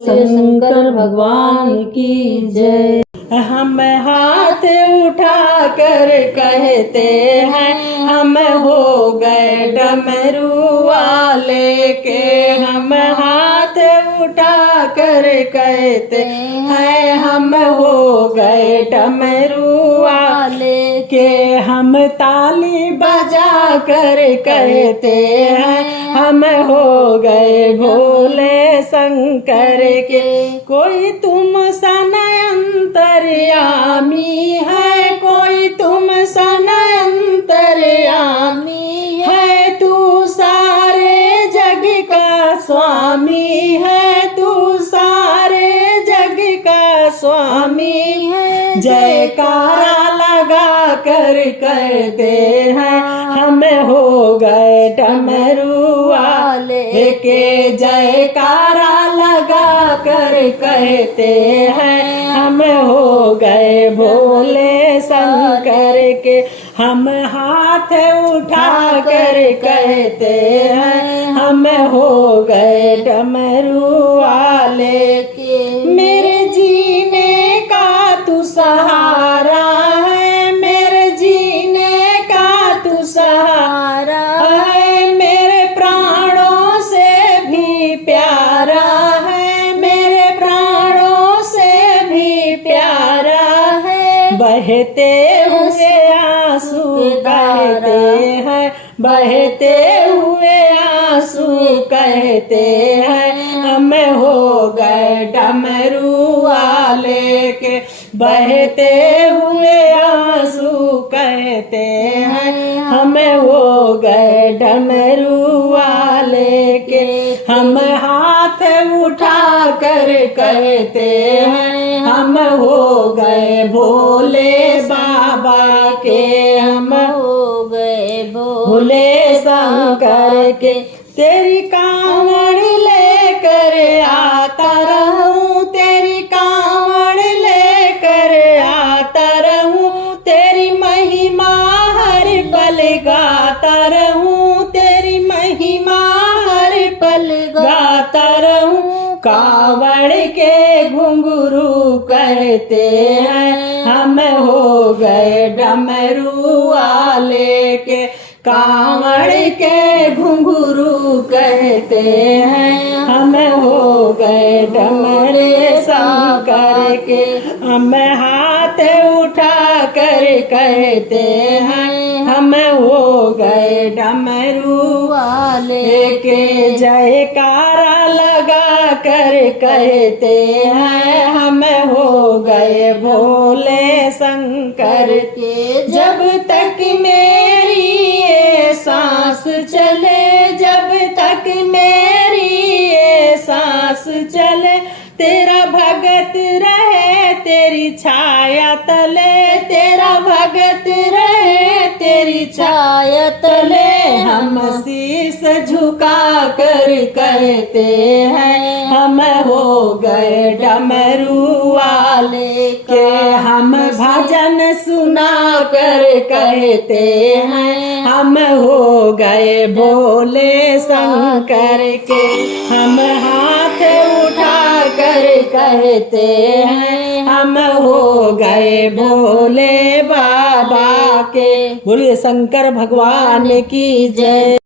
शंकर भगवान की जय। हम हाथ उठा कर कहते हैं हम हो गए डमरू वाले के। हम हाथ उठा कर कहते हैं हम हो गए डमरू वाले के। हम ताली बजा कर कहते हैं हम हो गए भोले शंकर के। कोई तुम सन अंतर्यामी है, कोई तुम सन अंतर्यामी है। तू सारे जग का स्वामी है, तू सारे जग का स्वामी है। जयकारा लगा कर कहते हैं हम हो गए डमरू वाले के। जयकारा लगा कर कहते हैं हम हो गए भोले शंकर के। हम हाथ उठा कर कहते हैं हम हो गए डमरू वाले के। मेरे जीने का तू सहारा है, मेरे जीने का तू सहारा है। मेरे प्राणों से भी प्यारा है, मेरे प्राणों से भी प्यारा है। बहते हुए आंसू कहते हैं, बहते हुए आंसू कहते हैं हम हो गए डमरू वाले के। बहते हुए आंसू कहते हैं हम हो गए डमरू वाले के। हम हाथ उठा कर कहते हैं हम हो गए भोले बाबा के। हम हो गए भोले शंकर के। तेरी कांवड़ लेकर आता रहूं, तेरी कांवड़ लेकर आता रहूं। तेरी महिमा हर पल गाता रहूं, तेरी महिमा हर पल गाता रहूं। कांवड़ के घुंघरू कहते हैं हम हो गए डमरू वाले के। कांवड़ के घुंघरू कहते हैं हम हो गए डमरू शंकर के। हम हाथ उठा कर कहते हैं हम हो गए डमरू वाले के। जयकारा लगा कर कहते हैं हम हो गए भोले शंकर के। जब तक मेरी ये सांस चले, जब तक मेरी ये सांस चले। तेरा भगत रहे तेरी छाया तले, तेरा भगत रहे तेरी छाया तले। हम शीश झुका कर कहते हैं हम हो गए डमरू वाले के। हम भजन सुना कर कहते हैं हम हो गए भोले शंकर के। हम हाथ उठा कर कहते हैं हम हो गए भोले बाबा के। बोलिए शंकर भगवान की जय।